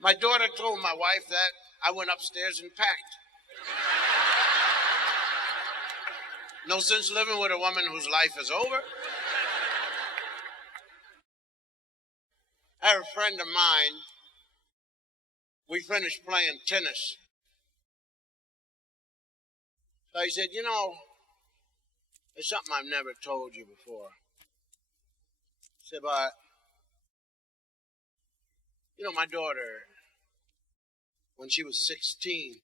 My daughter told my wife that. I went upstairs and packed. No sense living with a woman whose life is over. I have a friend of mine. We finished playing tennis. So he said, you know, there's something I've never told you before. He said, but, you know, my daughter, when she was 16,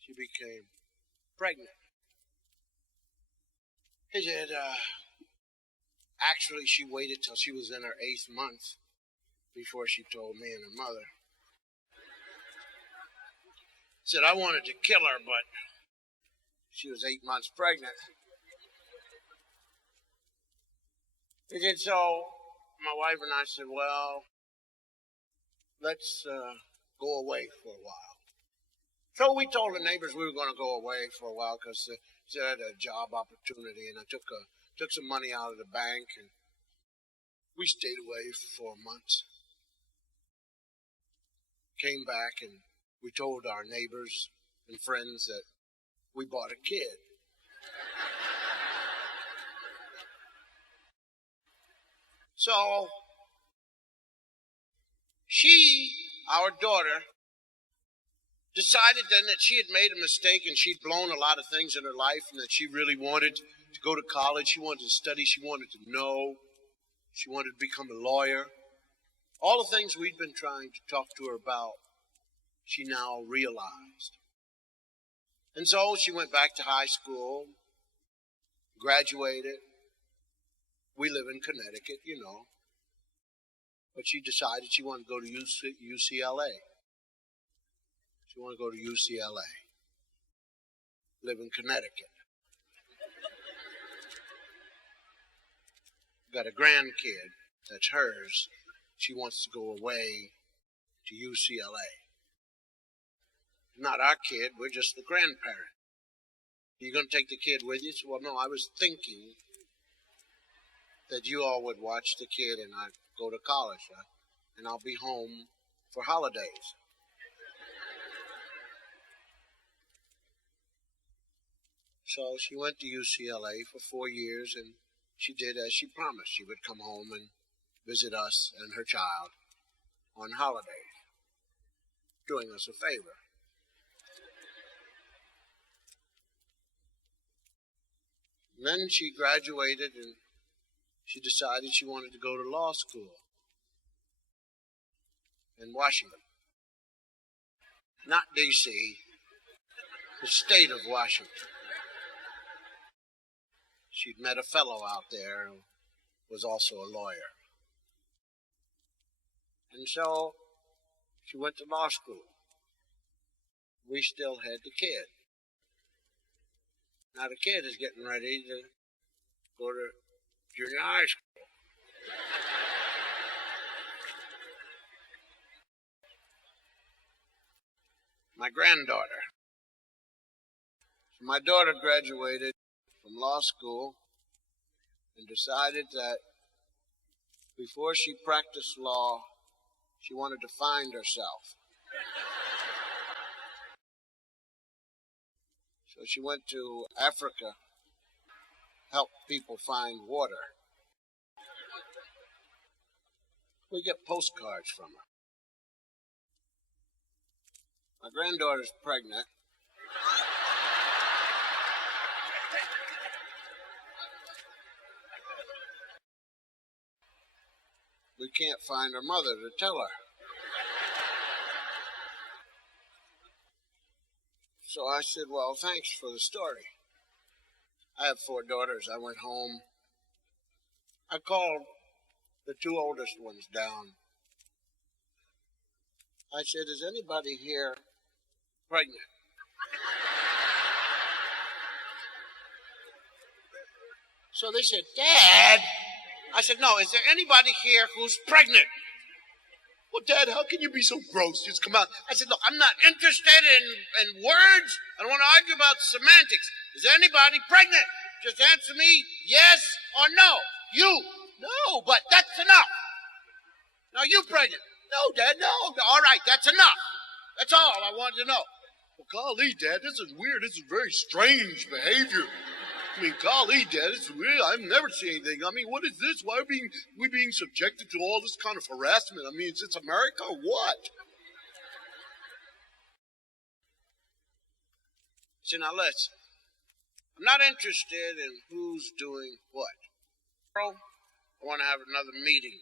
she became pregnant. He said, actually, she waited till she was in her 8th month before she told me and her mother. He said, I wanted to kill her, but she was 8 months pregnant. He said, so my wife and I said, well, let's go away for a while. So we told the neighbors we were going to go away for a while because they had a job opportunity, and I took some money out of the bank, and we stayed away for 4 months. Came back, and we told our neighbors and friends that we bought a kid. So she, our daughter, decided then that she had made a mistake and she'd blown a lot of things in her life, and that she really wanted to go to college. She wanted to study. She wanted to know. She wanted to become a lawyer. All the things we'd been trying to talk to her about, she now realized. And so she went back to high school, graduated. We live in Connecticut, you know. But she decided she wanted to go to UCLA. She wanted to go to UCLA. Live in Connecticut. Got a grandkid that's hers. She wants to go away to UCLA. Not our kid, we're just the grandparent. You going to take the kid with you? So, well, no, I was thinking that you all would watch the kid and I'd go to college, and I'll be home for holidays. So she went to UCLA for 4 years, and she did as she promised. She would come home and visit us and her child on holidays, doing us a favor. And then she graduated, and she decided she wanted to go to law school in Washington. Not D.C., the state of Washington. She'd met a fellow out there who was also a lawyer. And so she went to law school. We still had the kid. Now the kid is getting ready to go to junior high school. My granddaughter. So my daughter graduated from law school and decided that before she practiced law, she wanted to find herself. So she went to Africa, help people find water. We get postcards from her. My granddaughter's pregnant. We can't find her mother to tell her. So I said, well, thanks for the story. I have 4 daughters. I went home. I called the 2 oldest ones down. I said, is anybody here pregnant? So they said, Dad. I said, no, is there anybody here who's pregnant? Well, Dad, how can you be so gross? Just come out. I said, look, I'm not interested in words. I don't want to argue about semantics. Is there anybody pregnant? Just answer me yes or no. You. No, but that's enough. Now, you pregnant. No, Dad, no. All right, that's enough. That's all I wanted to know. Well, golly, Dad, this is weird. This is very strange behavior. I mean, golly, Dad, it's weird. I've never seen anything. I mean, what is this? Why are we being subjected to all this kind of harassment? I mean, is this America or what? So now listen. I'm not interested in who's doing what. Bro, I want to have another meeting.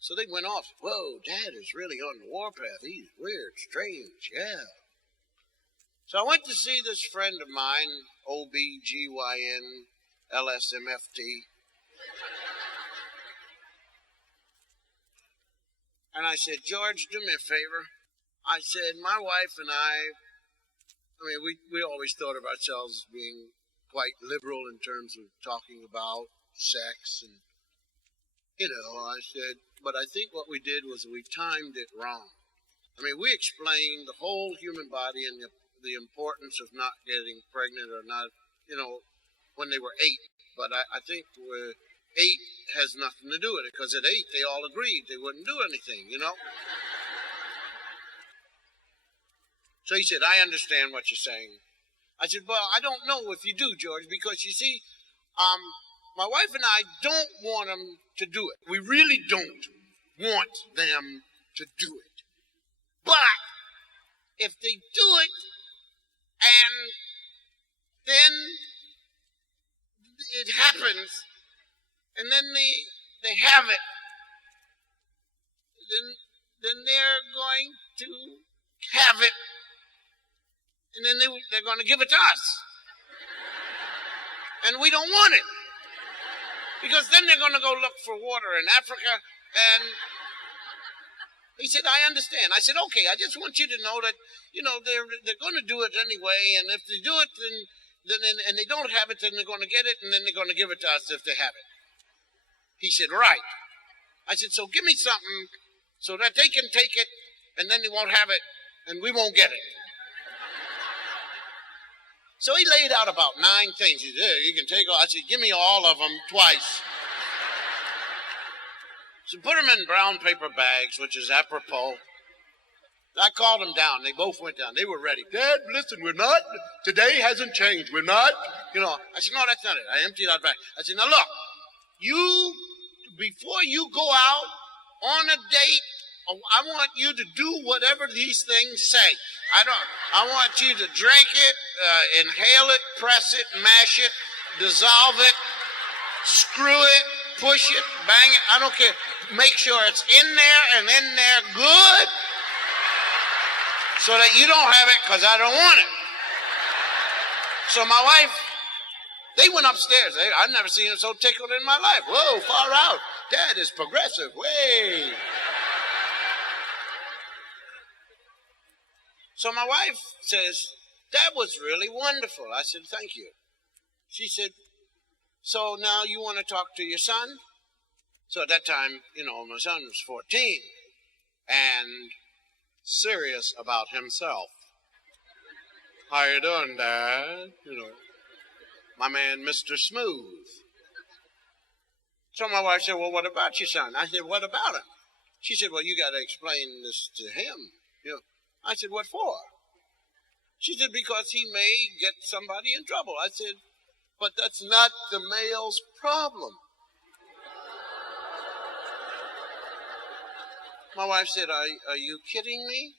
So they went off. Whoa, Dad is really on the warpath. He's weird, strange, yeah. So I went to see this friend of mine, OBGYN, LSMFT. And I said, George, do me a favor. I said, my wife and I mean, we always thought of ourselves as being quite liberal in terms of talking about sex. And, I said, but I think what we did was we timed it wrong. I mean, we explained the whole human body and the importance of not getting pregnant or not, when they were 8. But I think 8 has nothing to do with it, because at 8 they all agreed they wouldn't do anything, So he said, I understand what you're saying. I said, well, I don't know if you do, George, because you see, my wife and I don't want them to do it. We really don't want them to do it. But if they do it, and then it happens, and then they have it, then they're going to have it, and then they're going to give it to us. And we don't want it. Because then they're going to go look for water in Africa. And he said, I understand. I said, okay, I just want you to know that, they're going to do it anyway. And if they do it, then and they don't have it, then they're going to get it. And then they're going to give it to us if they have it. He said, right. I said, so give me something so that they can take it, and then they won't have it, and we won't get it. So he laid out about 9 things. He said, you can take all. I said, give me all of them twice. So put them in brown paper bags, which is apropos. I called them down. They both went down. They were ready. Dad, listen, we're not. Today hasn't changed. We're not. I said, no, that's not it. I emptied out back. I said, now look, before you go out on a date, I want you to do whatever these things say. I want you to drink it, inhale it, press it, mash it, dissolve it, screw it, push it, bang it. I don't care. Make sure it's in there and in there good so that you don't have it because I don't want it. So my wife, they went upstairs. I've never seen them so tickled in my life. Whoa, far out. Dad is progressive. Way. So my wife says, that was really wonderful. I said, thank you. She said, so now you want to talk to your son? So at that time, my son was 14 and serious about himself. How you doing, Dad? My man, Mr. Smooth. So my wife said, well, what about your son? I said, what about him? She said, well, you got to explain this to him. I said, what for? She said, because he may get somebody in trouble. I said, but that's not the male's problem. My wife said, are you kidding me?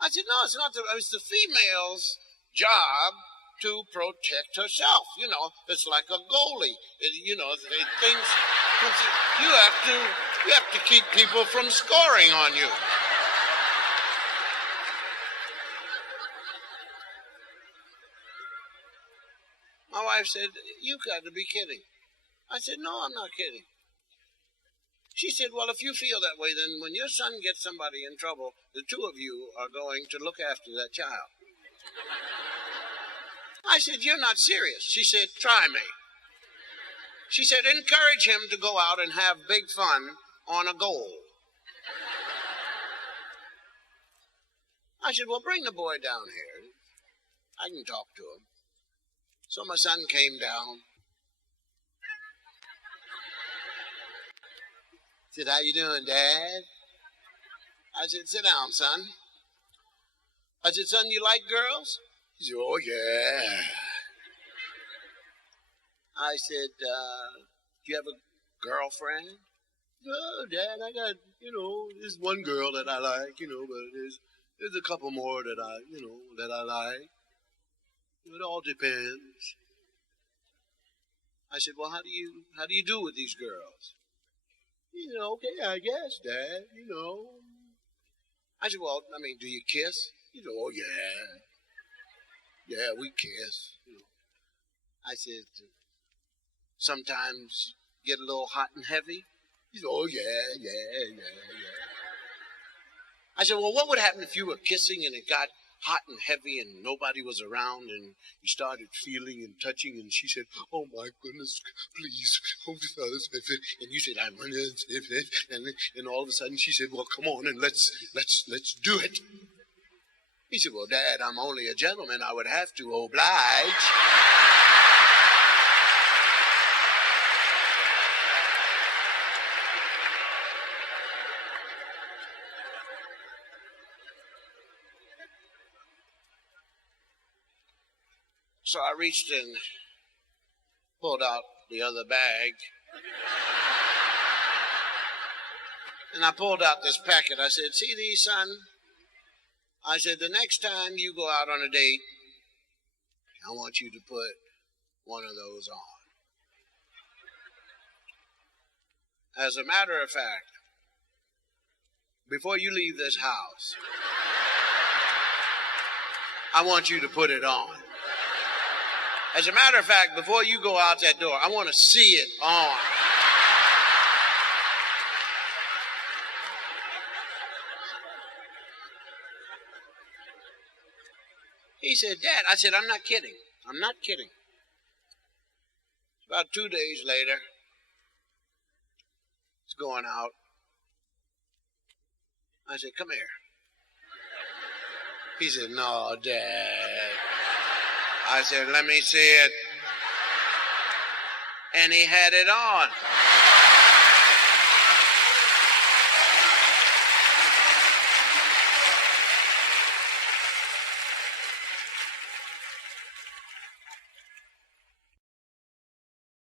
I said, no, it's not. It's the female's job to protect herself. It's like a goalie. Things. You have to keep people from scoring on you. My wife said, you got to be kidding. I said, no, I'm not kidding. She said, well, if you feel that way, then when your son gets somebody in trouble, the two of you are going to look after that child. I said, you're not serious. She said, try me. She said, encourage him to go out and have big fun on a goal. I said, well, bring the boy down here. I can talk to him. So my son came down. Said, how you doing, Dad? I said, sit down, son. I said, son, you like girls? He said, oh, yeah. I said, do you have a girlfriend? Oh, Dad, I got, there's one girl that I like, but there's a couple more that I like. It all depends. I said, well, how do you do with these girls? Okay, I guess, Dad, I said, well, do you kiss? He said, oh, yeah. Yeah, we kiss. I said, sometimes get a little hot and heavy? He said, oh, yeah. I said, well, what would happen if you were kissing and it got hot and heavy and nobody was around and you started feeling and touching and she said, oh, my goodness, please. And you said, I'm going to, and all of a sudden she said, well, come on and let's do it. He said, well, Dad, I'm only a gentleman. I would have to oblige. So I reached and pulled out the other bag. And I pulled out this packet. I said, see these, son? I said, the next time you go out on a date, I want you to put one of those on. As a matter of fact, before you leave this house, I want you to put it on. As a matter of fact, before you go out that door, I want to see it on. He said, Dad, I said, I'm not kidding. I'm not kidding. About 2 days later, it's going out. I said, come here. He said, no, Dad. I said, let me see it. And he had it on.